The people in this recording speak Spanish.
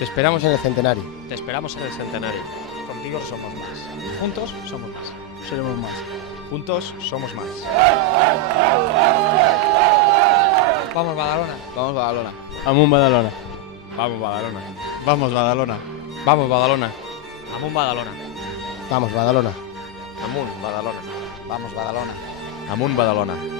Te esperamos en el centenario. Te esperamos en el centenario. Contigo somos más. Juntos somos más. Seremos más. Juntos somos más. Vamos, Badalona. Vamos, Badalona. Amun Badalona. Vamos, Badalona. Vamos, Badalona. Vamos, Badalona. Amun Badalona. Vamos, Badalona. Amun Badalona. Vamos, Badalona. Amun, Badalona.